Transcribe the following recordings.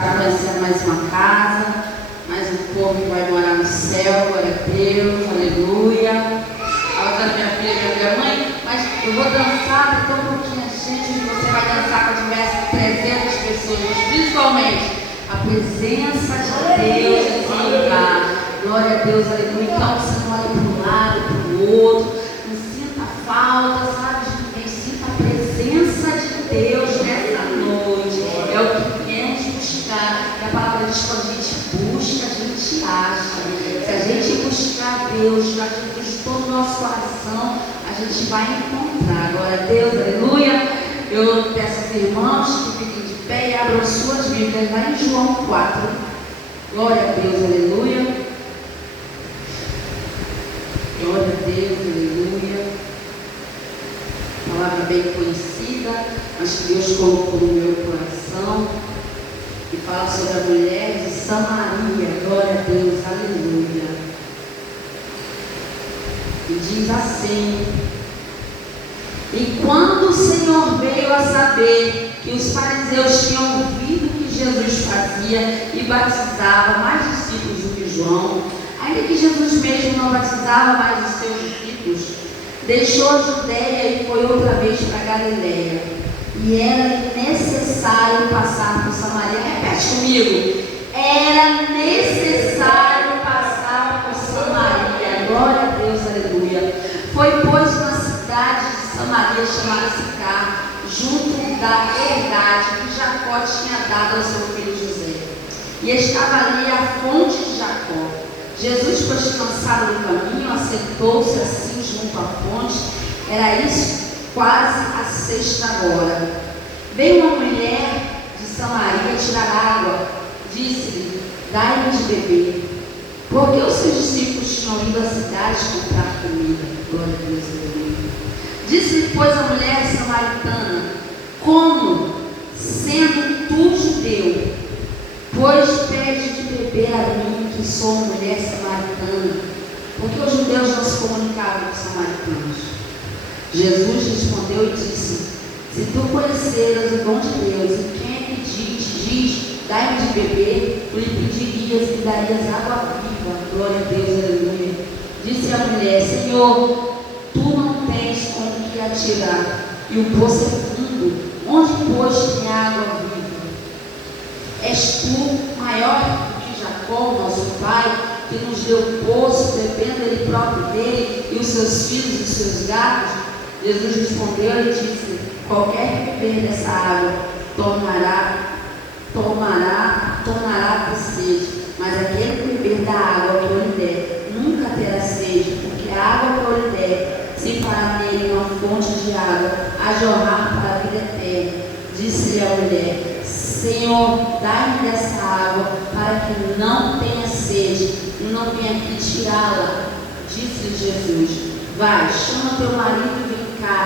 Conhecer mais uma casa, mais um povo que vai morar no céu, glória a Deus, aleluia. A outra minha filha, minha mãe, mas eu vou dançar daqui a pouquinho, gente, você vai dançar com diversas 300 pessoas, mas principalmente a presença de Deus nesse lugar. Glória a Deus, aleluia. Então você não olha para um lado, para o outro, não sinta falta, sabe, de ninguém, sinta a presença de Deus nessa noite. É o que viemos buscar. E a palavra diz: quando a gente busca, a gente acha. Se a gente buscar Deus, de todo o nosso coração, a gente vai encontrar. Glória a Deus, aleluia. Eu peço aos irmãos que fiquem de pé e abram suas Bíblias lá em João 4. Glória a Deus, aleluia. Glória a Deus, aleluia. Palavra bem conhecida, mas que Deus colocou no meu coração. E fala sobre a mulher de Samaria. Glória a Deus, aleluia. E diz assim: e quando o Senhor veio a saber que os fariseus tinham ouvido o que Jesus fazia e batizava mais discípulos do que João, ainda que Jesus mesmo não batizava mais os seus discípulos, deixou a Judeia e foi outra vez para Galileia. E era necessário passar por Samaria. Repete comigo: era necessário passar por Samaria. Glória a Deus, aleluia. Foi, pois, uma cidade de Samaria chamada Sicar, junto da herdade que Jacó tinha dado ao seu filho José. E estava ali a fonte de Jacó. Jesus, pois, cansado do caminho, assentou-se assim junto à fonte. Era isso, quase a sexta hora. Veio uma mulher de Samaria tirar água. Disse-lhe: dai-me de beber. Porque os seus discípulos tinham ido à cidade comprar comida. Glória a Deus, aleluia. Disse-lhe, pois, a mulher samaritana: como, sendo tu judeu, pois pede de beber a mim, que sou mulher samaritana? Porque os judeus não se comunicavam com os samaritanos. Jesus respondeu e disse: se tu conheceras o dom de Deus, e quem é que te diz, dai-me de beber, tu lhe pedirias e darias água viva. Glória a Deus, aleluia. Disse a mulher: Senhor, tu não tens onde que atirar, e o poço é fundo. Onde, pois, tem água viva? És tu maior do que Jacó, nosso pai, que nos deu o poço, bebendo ele próprio dele, e os seus filhos e os seus gatos? Jesus respondeu e disse: qualquer que beber dessa água tornará ter sede, mas aquele que beber da água que eu lhe der nunca terá sede, porque a água que eu lhe der se fará nele uma fonte de água a jorrar para a vida eterna. Disse-lhe a mulher: Senhor, dai-me dessa água para que não tenha sede e não venha aqui tirá-la. Disse-lhe Jesus: vai, chama teu marido e vem cá.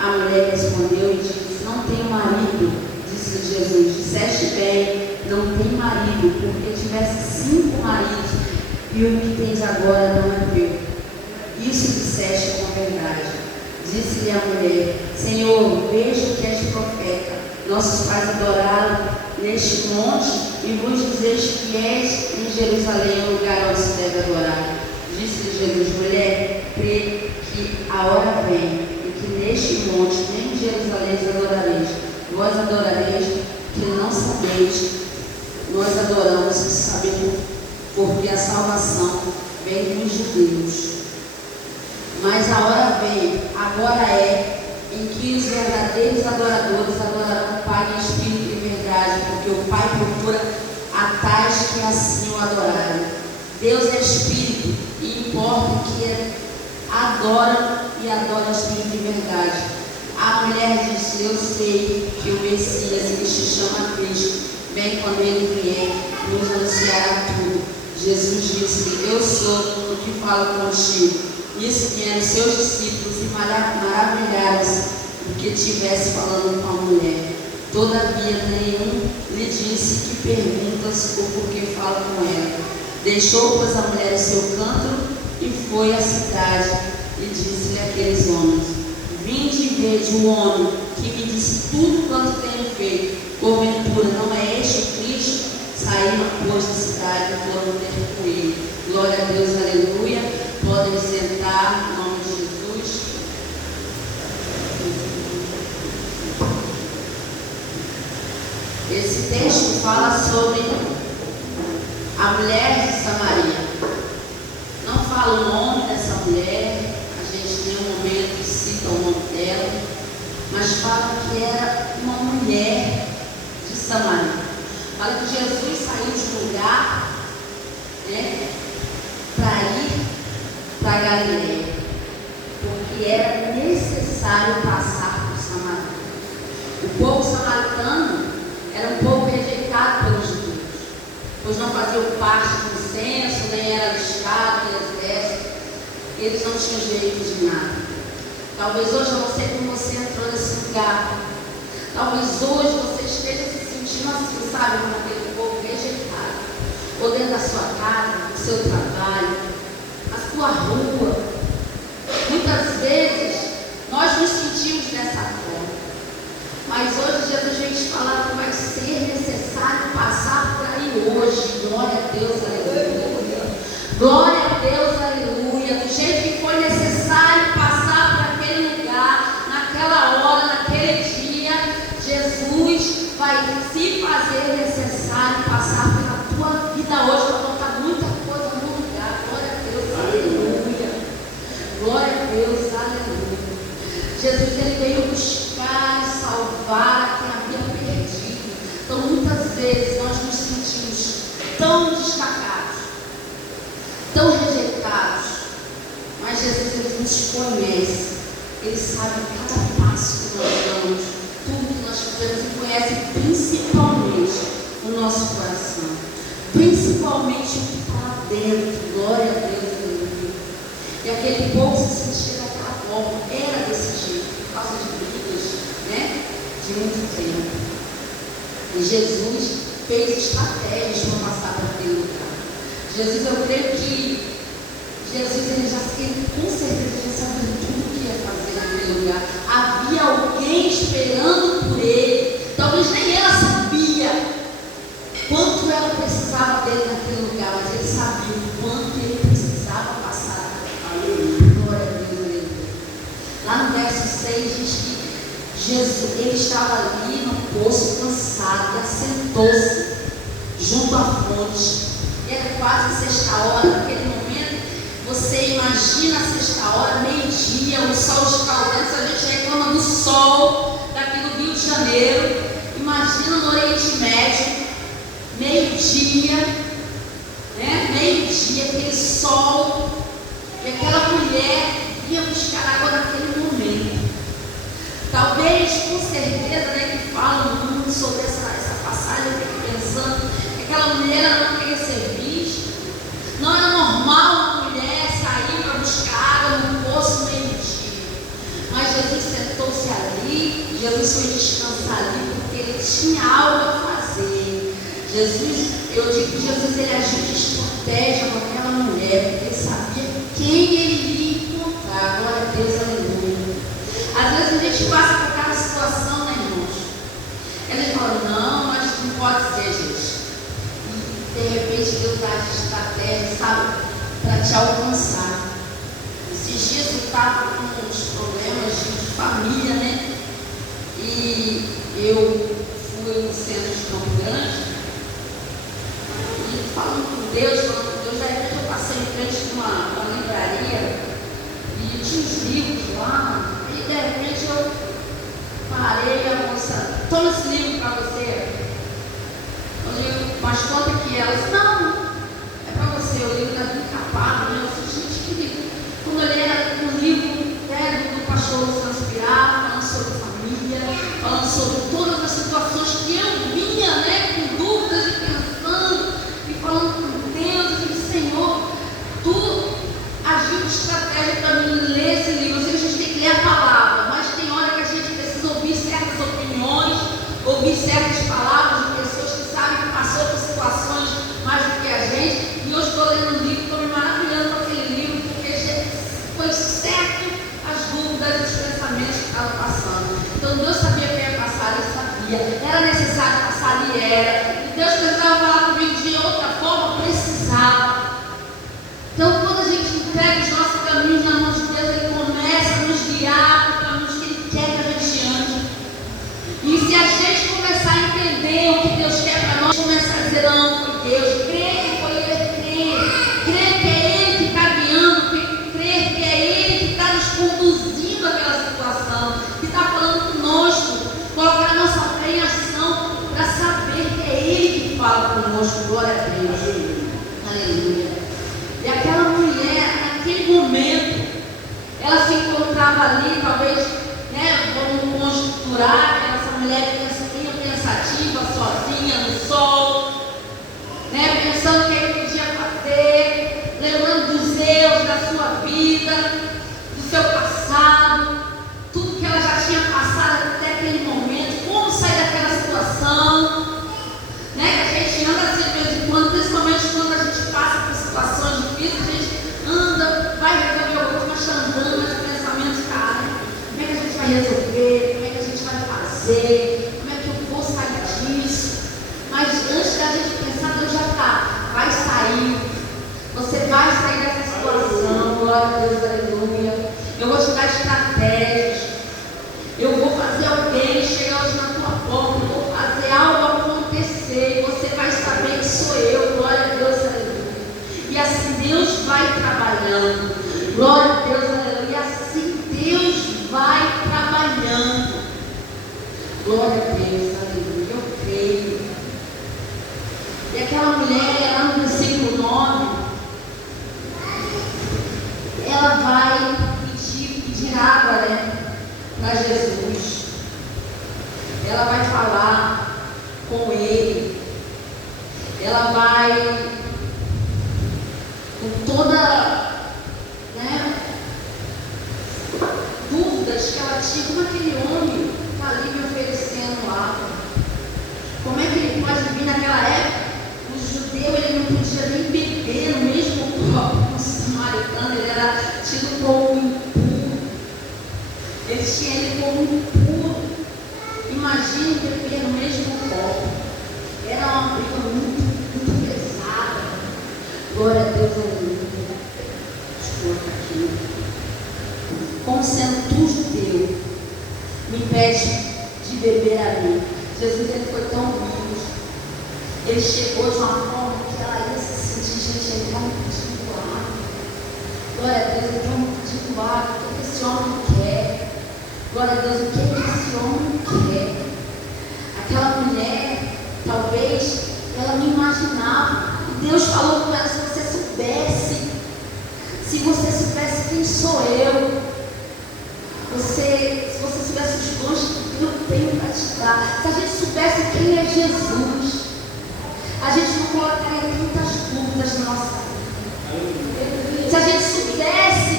A mulher respondeu e disse: não tenho marido. Disse-lhe Jesus: disseste bem, não tem marido, porque tivesse 5 maridos e o que tens agora não é teu. Isso disseste com verdade. Disse-lhe a mulher: Senhor, vejo que és profeta. Nossos pais adoraram neste monte e vos dizeis que és em Jerusalém o lugar onde se deve adorar. Disse-lhe Jesus: mulher, crê que a hora vem e que neste monte nem em Jerusalém adorareis. Vós adorareis que não sabeis. Nós adoramos que sabemos, porque a salvação vem dos judeus. Mas a hora vem, agora é, em que os verdadeiros adoradores adorarão o Pai em espírito e verdade, porque o Pai procura a tais que assim o adorarem. Deus é espírito e importa que adoram e adoram espírito e verdade. A mulher disse: eu sei que o Messias, que se chama Cristo, vem quando ele vier, nos anunciará tudo. Jesus disse: eu sou o que falo contigo. Isso vieram seus discípulos e maravilharam-se porque estivesse falando com a mulher. Todavia nenhum lhe disse: que perguntas ou por que fala com ela? Deixou, pois, a mulher o seu cântaro e foi à cidade e disse-lhe àqueles homens: vinde e vede o homem que me disse tudo quanto tenho feito. Porventura não é este o Cristo? mesma coisa da cidade e foram ter com ele. Glória a Deus, aleluia. Podem sentar, em nome de Jesus. Esse texto fala sobre a mulher de Samaria. Não fala o nome dessa mulher, a gente em nenhum momento cita o nome dela, mas fala que era uma mulher de Samaria. Fala que Jesus saiu de um lugar, né, para ir para Galileia, porque era necessário passar por Samaria. O povo samaritano era um povo rejeitado pelos judeus, pois não faziam parte do censo, nem era listado, nem exército, eles não tinham direito de nada. Talvez hoje eu não sei como você entrou nesse lugar, talvez hoje você esteja se sentindo assim, sabe, como aquele povo rejeitado, ou dentro da sua casa, do seu trabalho, na sua rua. Muitas vezes nós nos sentimos dessa forma, mas hoje Jesus vem te falar que vai ser necessário passar por aí hoje. Glória a Deus, aleluia. Glória a Deus, aleluia. Do jeito que foi necessário passar por aquele lugar, naquela hora, naquele dia, Jesus vai se fazer necessário passar pela tua vida hoje para colocar muita coisa no lugar. Glória a Deus, aleluia. Glória a Deus, aleluia. Jesus, ele veio buscar e salvar a quem havia perdido. Então muitas vezes nós nos sentimos tão destacados, tão rejeitados, mas Jesus, ele nos conhece, ele sabe cada passo que nós damos, tudo que nós fazemos, e conhece principalmente o nosso coração, principalmente o que está lá dentro. Glória a Deus, aleluia. E aquele povo se sentia daquela forma, era desse jeito, por causa de brigas, né, de muito tempo. E Jesus fez estratégias para passar para aquele lugar. Jesus, eu creio que Jesus, ele com certeza já sabia tudo o que ia fazer naquele lugar. Havia alguém esperando por ele. Talvez nem ela sabia quanto ela precisava dele naquele lugar, mas ele sabia o quanto ele precisava passar. Glória a Deus, aleluia. Lá no verso 6 diz que Jesus, ele estava ali no poço cansado e assentou-se junto à fonte. Era quase sexta hora. Naquele momento, você imagina a sexta hora, meio-dia, o sol escaldante. A gente reclama do sol daqui no Rio de Janeiro. Imagina no Oriente Médio, meio-dia, né? Meio-dia, aquele sol, e aquela mulher ia buscar água naquele momento. Talvez, com certeza, né, que falam muito sobre essa passagem, eu fico pensando que aquela mulher ela não queria ser vista. Não era normal uma mulher sair para buscar água no poço meio-dia. Mas Jesus sentou-se ali, Jesus foi descansar ali, porque ele tinha algo a fazer. Jesus, eu digo que Jesus, ele agiu de estratégia com aquela mulher, porque ele sabia quem ele ia encontrar. Glória a Deus, aleluia. Às vezes a gente passa por cada situação, né, irmãos? E a gente fala, não, mas não pode ser, gente. E de repente Deus dá de estratégia, sabe, para te alcançar. Esses dias eu estava com uns problemas de família, né? E eu fui no centro de Campo Grande e falando com Deus, de repente eu passei em frente de uma livraria e tinha uns livros lá. De repente eu parei, a moça, toma esse livro para você. Eu digo, mas conta que ela disse, não, é para você, o livro está encapado, né? Eu disse, gente, que livro. Quando eu li o livro, né, do pastor Luciano Spirá, falando sobre família, falando sobre todas as situações que eu vinha, né, com dúvidas e pensando, e falando com Deus, eu disse, Senhor, tu agiu de estratégia para mim ler esse livro. Eu sei que a gente tem que ler a palavra, mas tem hora que a gente precisa ouvir certas opiniões, ouvir certas palavras de pessoas que sabem que passou por situações mais do que a gente. E hoje estou lendo um livro, estou me maravilhando nós começar a dizer, não, foi Deus, crer que foi Ele, crer que é Ele que está guiando, crer que é Ele que está nos conduzindo àquela situação, que está falando conosco, colocar a nossa fé em ação para saber que é Ele que fala conosco. Glória a Deus. Aleluia. E aquela mulher, naquele momento, ela se encontrava ali, talvez, vamos conjecturar, essa mulher pensativa, sozinha no sol, pensando o que ele podia fazer, lembrando dos erros da sua vida, do seu passado, tudo que ela já tinha passado até aquele momento, como sair daquela situação, que a gente anda assim de vez em quando, principalmente quando a gente passa por situações difíceis, a gente anda, vai resolver alguma coisa, mas está andando, mas o pensamento cai. Como é que a gente vai resolver? Como é que a gente vai fazer? Como é que eu vou sair disso? Mas antes da gente pensar, Deus já está. Vai sair. Você vai sair dessa situação. Glória a Deus, aleluia. Eu vou te dar estratégias. Eu vou fazer alguém chegar hoje na tua porta. Eu vou fazer algo acontecer. E você vai saber que sou eu. Glória a Deus, aleluia. E assim Deus vai trabalhando. Glória a Deus, aleluia. E assim Deus vai trabalhando. Glória a Deus, aleluia. Eu creio. E aquela mulher, lá no versículo 9, ela vai pedir água, para Jesus. Ela vai falar com Ele. Ela vai com toda, dúvidas que ela tinha. Como aquele homem está ali me oferecendo água? Como é que ele pode vir naquela época? O judeu, ele não podia nem beber no mesmo copo com o samaritano. Ele era tido como impuro. Ele tinha ele como impuro. Imagine beber no mesmo copo. Era uma briga muito pesada. Glória a Deus, aleluia. Deixa eu colocar aqui. Como sendo tu judeu, me pede de beber a mim. Jesus, ele foi tão humilde. Ele chegou de uma forma que ela ia se sentir, gente, ele está me pedindo água. Glória a Deus, ele está me pedindo água. O que esse homem quer? Glória a Deus, o que esse homem quer? Aquela mulher, talvez, ela não imaginava. Deus falou com ela, se você soubesse quem sou eu, se você soubesse os dons que eu tenho para te dar, se a gente soubesse quem é Jesus, a gente não colocaria tantas dúvidas na nossa vida. Se a gente soubesse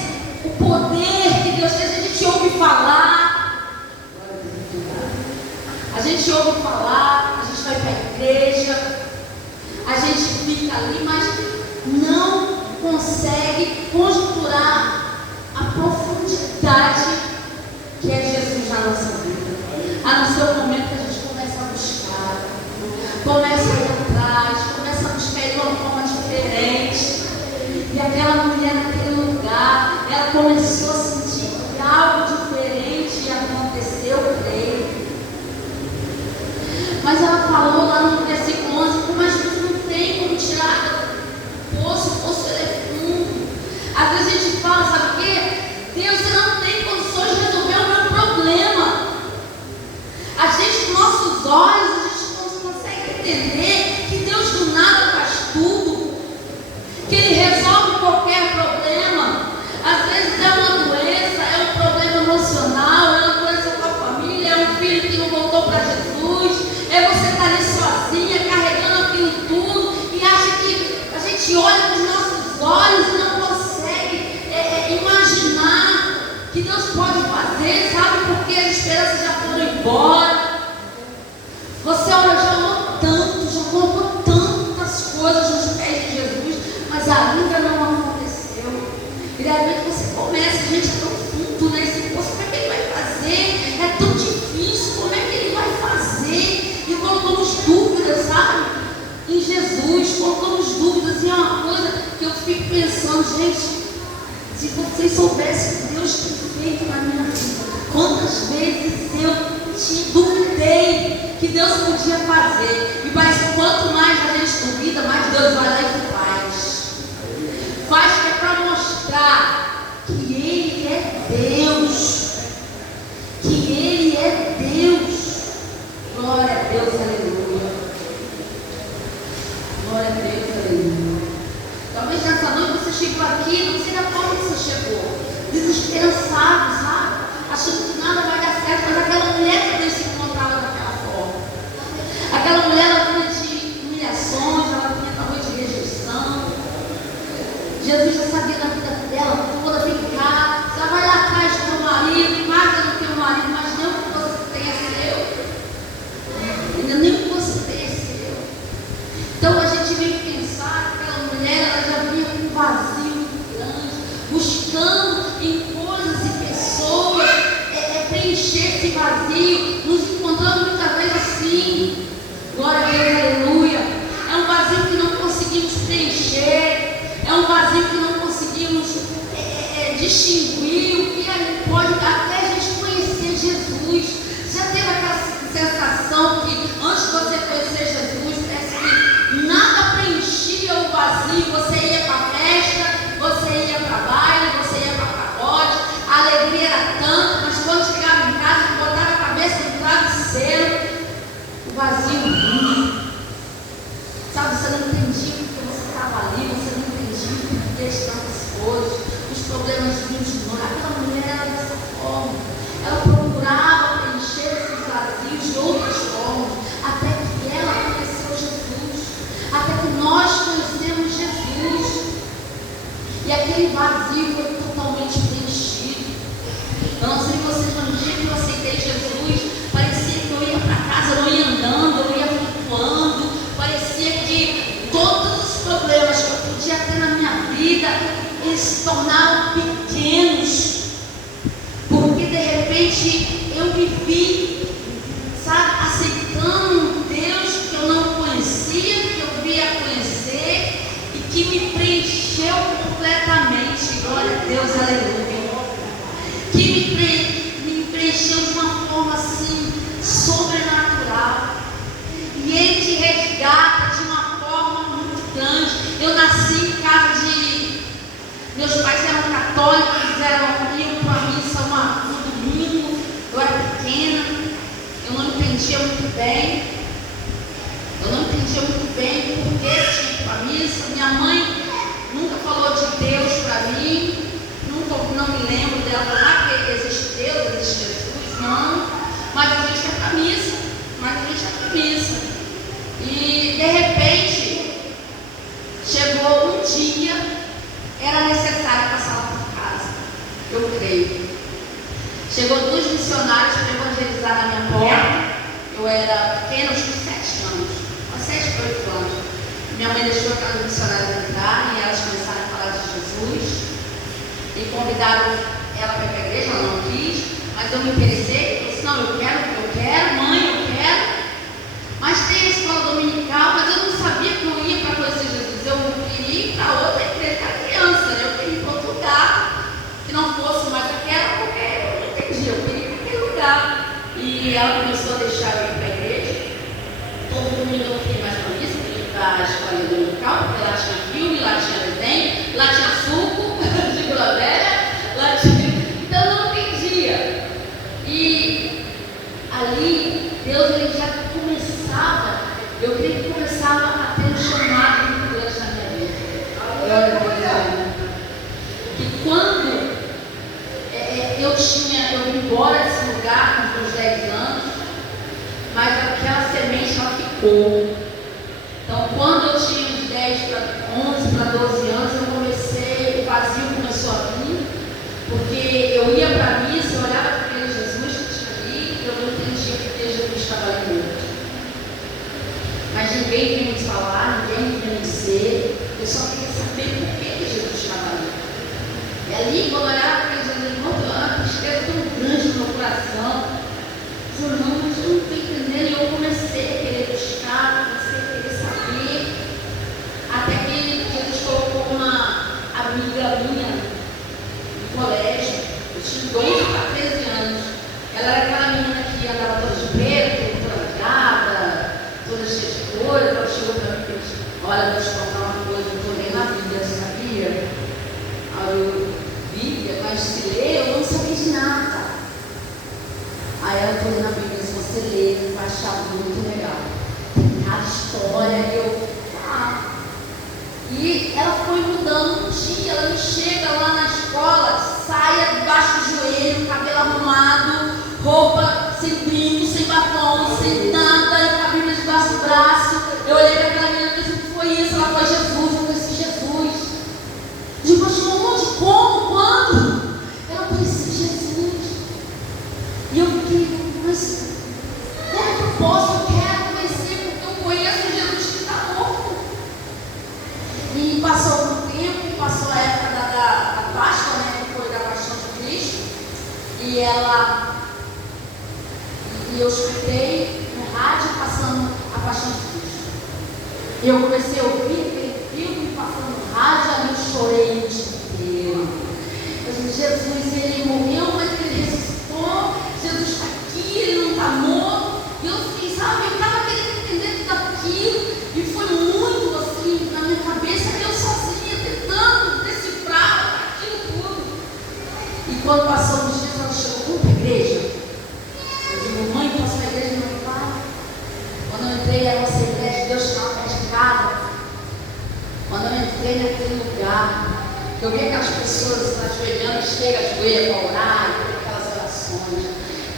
o poder que Deus tem, a gente ouve falar, a gente vai para a igreja, a gente fica ali, mas não consegue conjecturar a profundidade que é Jesus na nossa vida. A não ser o momento que a gente começa a buscar, começa a ir atrás, começa a buscar de uma forma diferente. E aquela mulher naquele lugar, ela começou a sentir que algo diferente ia acontecer, eu creio. Mas ela falou lá no versículo 11, mas não tem como tirar o poço ele é fundo. Às vezes a gente fala, sabe o quê? Deus, você não tem condições de resolver o meu problema. A gente, com nossos olhos, a gente não consegue entender que Deus do nada faz tudo, que Ele resolve qualquer problema. Às vezes é uma doença, é um problema emocional, é uma doença com a família, é um filho que não voltou para Jesus, é você estar ali sozinha, carregando aquilo tudo, e acha que a gente olha com os nossos olhos e não consegue imaginar que Deus pode fazer, sabe? Porque as esperanças já foram embora. Você olha, já colocou tantas coisas nos pés de Jesus, mas ainda não aconteceu. E de repente você começa, a gente é tão fundo nesse poço, como é que ele vai fazer? É tão difícil, como é que ele vai fazer? E colocamos dúvidas, sabe? Em Jesus, colocamos dúvidas, e é uma coisa que eu fico pensando, gente, se vocês soubessem o que Deus tem feito na minha vida, quantas vezes eu duvidei que Deus podia fazer. E parece que quanto mais a gente duvida, mais Deus vai lá e faz. Faz que é para mostrar que Ele é Deus. Que Ele é Deus. Glória a Deus, aleluia. Glória a Deus, aleluia. Talvez nessa noite você chegou aqui, não sei da forma que você chegou, desesperançado, sabe? Achando que nada vai dar certo, mas aquela mulher também se encontrava daquela forma. Aquela mulher, ela vinha de humilhações, ela vinha talvez de rejeição. Jesus já sabia da vida dela toda, vem cá, você vai lá atrás do teu marido, mata no teu marido, mas não que você tenha seu. Ainda nem que você tenha seu. Então a gente vem pensar que aquela mulher, ela já vinha com um vazio muito grande, buscando em coisas e pessoas preencher esse vazio. Nos encontramos muitas vezes assim. Glória a Deus, aleluia. É um vazio que não conseguimos preencher. É um vazio que não conseguimos distinguir o que a gente pode, até a gente conhecer Jesus. Já teve aquela sensação que antes de você conhecer Jesus, parece que nada preenchia o vazio. Você ia para a festa, você ia para baile, você ia para pagode, a alegria era tanta, mas quando chegava em casa, botava a cabeça no travesseiro, o vazio vinha. Sabe, você não entendia porque você estava ali, você não entendia porque tantas coisas, os problemas vinham de novo. Aquela mulher era dessa forma, ela procurava preencher esses vazios de outras formas, até que ela conheceu Jesus, até que nós conhecemos Jesus, e aquele vazio foi totalmente preenchido. Eu não sei vocês, mas no dia que eu aceitei Jesus, parecia que eu ia para casa, eu não ia andando, eu ia flutuando, parecia que todos os problemas que eu podia ter na minha vida, eles se tornaram pequenos, porque de repente eu me vi, sabe, aceitando um Deus que eu não conhecia, que eu via conhecer e que me preencheu completamente. Glória a Deus, aleluia. Que me preencheu de uma forma assim sobrenatural. E Ele te resgata de uma forma muito grande. Eu nasci em casa de... Meus pais eram católicos, iam para a missa no domingo. Eu era pequena, eu não entendia muito bem. Eu não entendia muito bem por que tinha que ir para a missa. Minha mãe nunca falou de Deus para mim. Não me lembro dela falar que existe Deus, existe Jesus, não. Mas a gente ia para a missa. E de repente, chegou um dia, era necessário passar lá por casa. Eu creio. Chegou 2 missionários para evangelizar na minha porta. Eu era pequena, uns 7 anos, 7 para 8 anos. Minha mãe deixou aquelas missionárias entrarem e elas começaram a falar de Jesus. E convidaram ela para ir para a igreja, ela não quis, mas eu me interessei, eu disse, não, eu quero, mãe, eu quero. Mas tem a escola dominical, mas eu não sabia que eu ia para conhecer Jesus. Eu queria ir para outra igreja, para criança, né? Eu queria ir para outro lugar, que não fosse mais aquela, porque eu não entendia, eu queria ir para aquele lugar. E ela começou a deixar eu ir para a igreja. Todo domingo eu fui mais para isso, eu fui para a escola dominical, porque lá tinha filme, lá tinha desenho, lá tinha suco. Então eu não entendia. E ali Deus ele já começava, eu creio que começava a ter um chamado muito grande na minha vida. E quando eu vim embora desse lugar com os 10 anos, mas aquela semente ela ficou. Então quando eu tinha uns 10 para 11 para 12 anos, eu comecei, o vazio começou a vir, porque eu ia para a missa, eu olhava para aquele Jesus que tinha ali, e eu não entendia porque Jesus estava ali dentro. Mas ninguém vinha me falar, ninguém vinha me dizer, eu só queria saber por que Jesus estava ali. E ali, quando eu olhava para aquele Jesus, uma tristeza tão grande no meu coração, eu falei, não, mas eu não estou entendendo, e eu comecei a querer buscar, comecei a querer saber, até que Jesus colocou uma amiga minha no colégio. Eu tinha 12 para 13 anos. Ela era aquela menina que andava todos Olha, vou te contar uma coisa, eu estou lendo a Bíblia, sabia? Bíblia, mas se ler, eu não sabia de nada. Aí eu estou lendo a Bíblia, se você ler, vai achar muito legal. Tem cada história, E ela foi mudando um dia, ela me chega lá na escola, saia debaixo do joelho, cabelo arrumado, roupa sem brinco, sem batom, sem nada, e com a Bíblia debaixo do braço. Eu olhei para aquela menina e disse, o que foi isso? Ela foi Jesus, eu disse, Jesus. Digo, onde, como, quando? Ela disse, Jesus. E eu fiquei, mas como é que eu posso? Eu quero conhecer, porque eu conheço Jesus que está morto. E passou algum tempo, passou a época da Páscoa, né, que foi da Paixão de Cristo, e eu escutei no rádio passando a Paixão de Cristo. E eu comecei a ouvir aquele filme passando no rádio, ali eu chorei o dia inteiro. Eu disse, Jesus, ele morreu, mas ele ressuscitou, Jesus está aqui, ele não está morto. E eu assim, sabe, eu estava querendo entender tudo aquilo, e foi muito assim, na minha cabeça, eu sozinha, tentando decifrar aquilo tudo. E quando passou os dias, ela chegou, vamos para a igreja? Eu digo, mãe, posso ir para a igreja? Não, vai. Quando eu entrei na nossa igreja, Deus estava perto de casa. Quando eu entrei naquele lugar, eu vi aquelas pessoas ajoelhando, chega, ajoelha para orar, aquelas orações.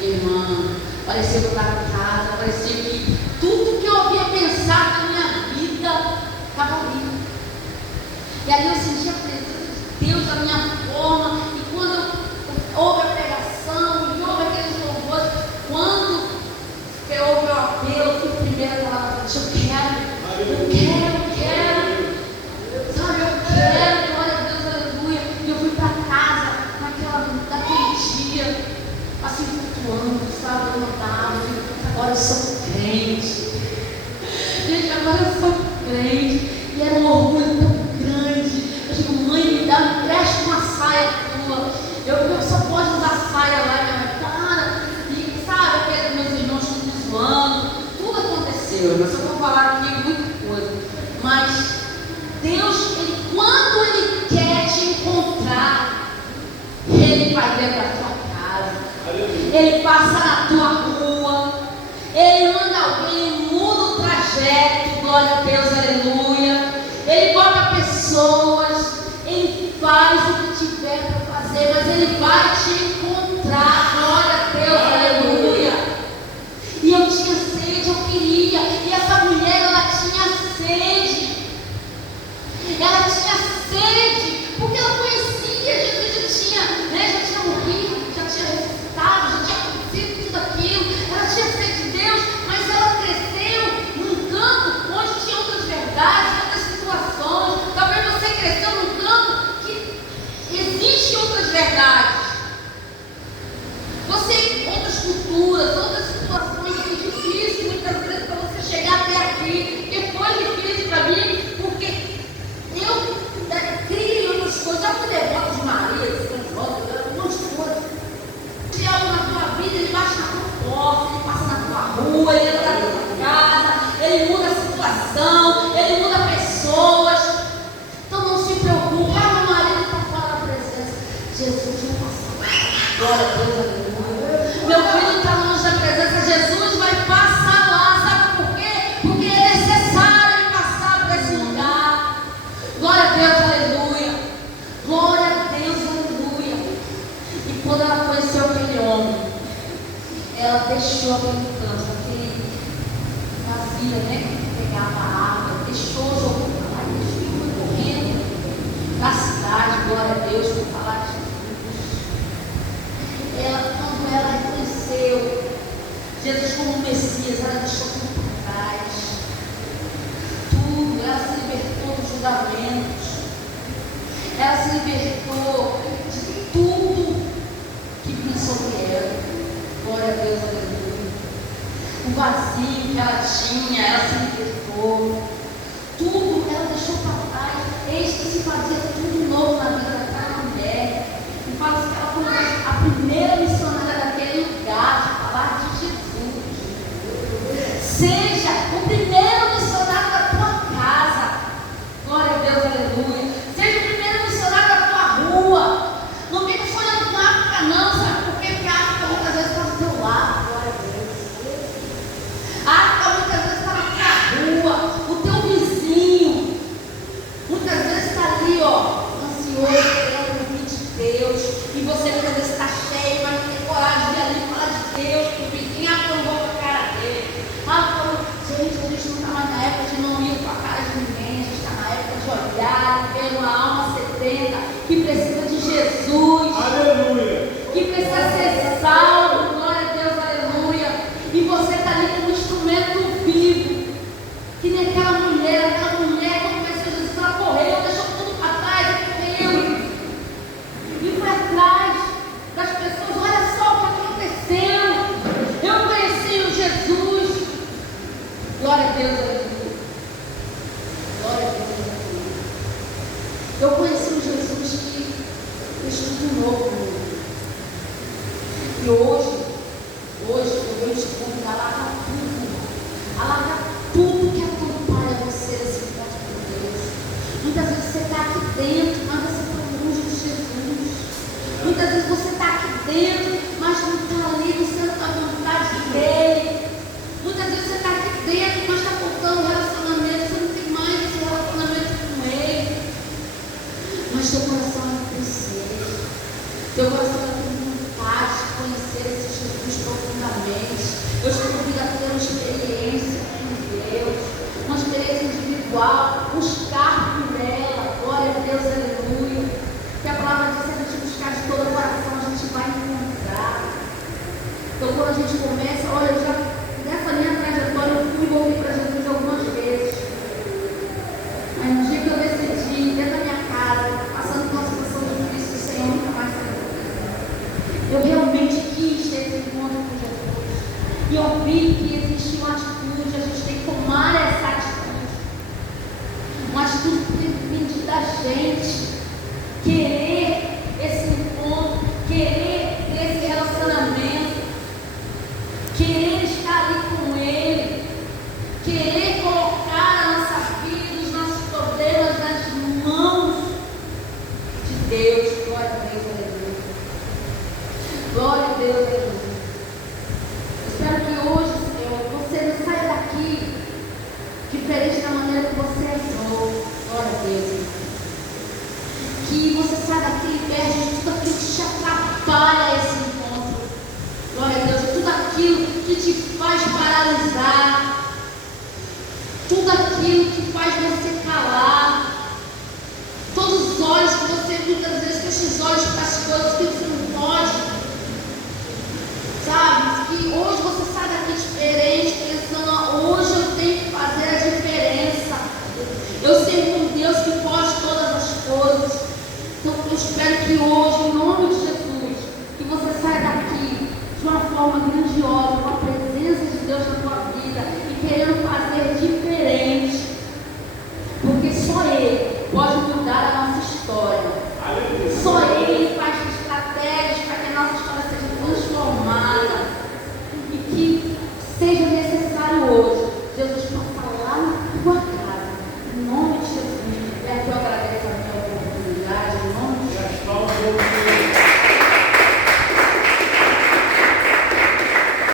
Irmã, parecia que eu estava em casa, parecia que tudo que eu havia pensado na minha vida estava ali. E ali eu senti a presença de Deus da minha forma. E quando houve a pregação, e houve aqueles louvores, quando houve o apelo, que o primeiro estava na frente, eu quero. Sabe, eu quero, glória a Deus, aleluia. E eu fui para casa naquele dia, assim, flutuando, sabe, eu andava, agora eu sou crente. Gente, agora eu sou crente. E era um orgulho tão grande. Eu digo, mãe, me presta uma saia tua. Eu só posso usar saia lá, minha mãe, para. E sabe, aqueles meus irmãos me zoando. Tudo aconteceu, mas eu vou falar aqui muita coisa. Mas Deus, quando Ele quer te encontrar, Ele vai dentro da tua casa. Ele passa na tua rua. Ele manda alguém, muda o trajeto, glória a Deus, aleluia. Ele bota pessoas, Ele faz o que tiver para fazer, mas Ele vai te encontrar, glória a Deus, aleluia. E eu tinha sede, eu queria, e essa mulher, ela tinha sede. Ela tinha sede, porque ela conhecia, Jesus já tinha morrido, já tinha ressuscitado, já tinha acontecido tudo aquilo. Ela tinha sede de Deus, mas ela cresceu num campo onde tinha outras verdades, outras situações. Talvez você cresceu num campo que existem outras verdades. Outras culturas, outras situações que é difícil muitas vezes para você chegar até aqui. Que foi difícil para mim, porque eu criei outras coisas, já fui devota de Maria, um monte de coisa. Se algo na tua vida, ele bate na tua porta, ele passa na tua rua, ele entra na tua casa, ele muda a situação, ele muda pessoas. Então não se preocupe, meu marido está fora da presença. Jesus vai passar. Glória a Deus, aleluia. Meu filho está longe da presença, Jesus vai passar lá, sabe por quê? Porque é necessário ele passar por esse lugar. Glória a Deus, aleluia. Glória a Deus, aleluia. E quando ela conheceu aquele homem, ela deixou aquele canto, aquele vazio, né? Pegava água, deixou, jogou para lá e deixou, foi correndo na cidade, glória a Deus, por falar de quando ela reconheceu Jesus como Messias, ela deixou tudo para trás. Tudo, ela se libertou dos julgamentos. Ela se libertou de tudo que vinha sobre ela. Glória a Deus, aleluia. O vazio que ela tinha, ela se libertou. Tudo ela deixou para trás. Eis que se fazia tudo novo na vida daquela mulher. E fala assim que ela foi a primeira missionária daquele lugar de falar de Jesus. Seja o primeiro missionário da tua casa. de novo no mundo. E hoje eu venho te convidar a largar tudo que atrapalha você nesse encontro com Deus. Muitas vezes você está aqui dentro, mas você está longe de Jesus. Muitas vezes você está aqui dentro, mas não está ali sendo a vontade dele. Muitas vezes você está aqui dentro, mas está faltando relacionamento, você não tem mais esse relacionamento com ele. Mas teu coração é precioso. Teu coração é com vontade de conhecer esse Jesus profundamente. Eu te convido a ter uma experiência com Deus, uma experiência individual, buscar por ela. Glória a Deus, aleluia. Que a palavra diz: se a gente buscar de todo o coração, a gente vai encontrar. Então, quando a gente começa, olha, já nessa minha trajetória, eu fui e voltei para Jesus algumas vezes. Mas no dia que eu decidi, dentro da minha casa, passando por uma situação difícil, o Senhor nunca mais saiu. Eu realmente quis ter esse encontro com Jesus. E eu vi que existe uma atitude, a gente tem que tomar essa atitude. Uma atitude que depende da gente. Querer esse encontro, querer ter esse relacionamento, querer estar ali com Ele, querer colocar a nossa vida, os nossos problemas nas mãos de Deus. Glória a Deus, aleluia. Glória a Deus, aleluia. Espero que hoje, Senhor, você não saia daqui diferente da maneira que você entrou. Glória a Deus. Que você saia daqui liberto de tudo aquilo que te atrapalha esse encontro. Glória a Deus. Tudo aquilo que te faz paralisar. Tudo aquilo que faz você calar. Todos os olhos que você muitas vezes fecha os olhos para as coisas que você não pode. Sabe? Que hoje você sai daqui diferente, pensando: hoje eu tenho que fazer a diferença. Eu sei um Deus que pode todas as coisas. Então eu espero que hoje, em nome de Jesus, que você saia daqui de uma forma grandiosa, com a presença de Deus na tua vida e querendo fazer diferente. Porque só Ele pode mudar a nossa história. Só Ele faz estratégias para que a nossa história seja transformada. E que seja necessário hoje Jesus passar lá na tua casa. Em nome de Jesus. É que eu agradeço a minha oportunidade. Em nome de Jesus.